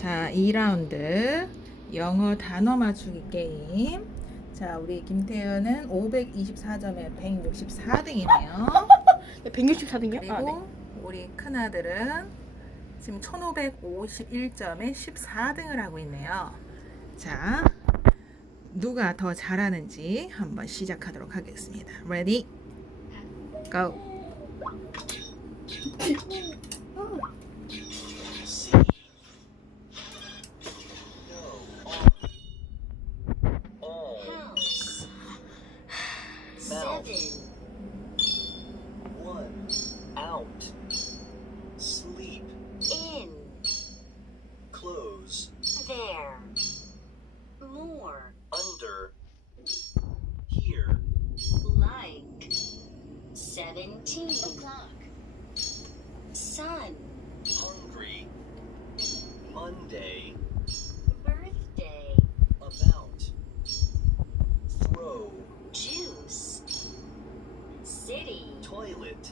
자, 2라운드 영어 단어 맞추기 게임. 자, 우리 김태현은 524점에 164등이네요. 164등이요? 그리고 아, 네. 우리 큰아들은 지금 1551점에 14등을 하고 있네요. 자, 누가 더 잘하는지 한번 시작하도록 하겠습니다. Ready? Go. Seven. One. Out. Sleep. In. Close. There. More. Under. Here. Like. Seventeen. O'clock. Sun. Hungry. Monday. Toilet.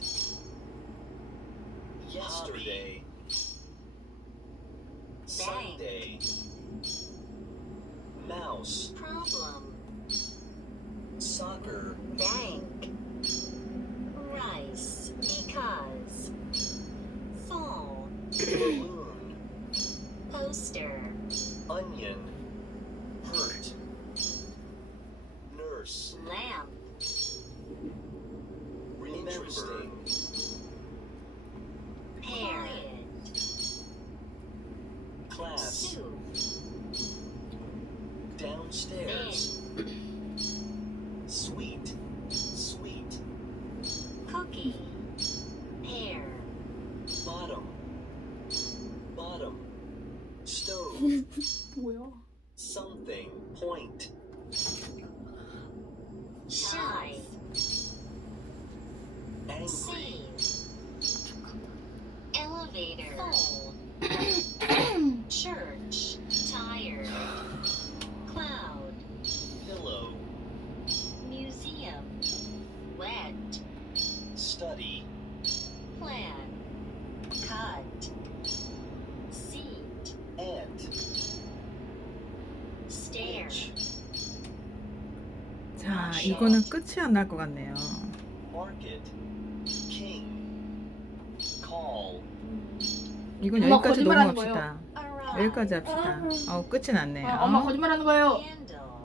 Yesterday. Sunday. Mouse. Problem. Soccer. Bank. Rice. Because. Fall. Balloon. Poster. Onion. Hurt. Nurse. Lamp. Interesting. Parrot. Class. Soup. Downstairs. Sweet. Sweet. Cookie. Pear. Bottom. Bottom. Stove. Will. Something. Point. Shy. Angry. Save. Elevator. Full. Church. Tired. Cloud. Pillow. Museum. Wet. Study. Plan. Cut. Seat. Ant. Stairs. 자, 이거는 끝이 안 날 것 같네요. Market. King. Call. 이건 엄마 여기까지 거짓말하는 넘어갑시다. 여기까지 합시다. 어, 끝이 났네요. 아, 엄마 거짓말하는 거예요.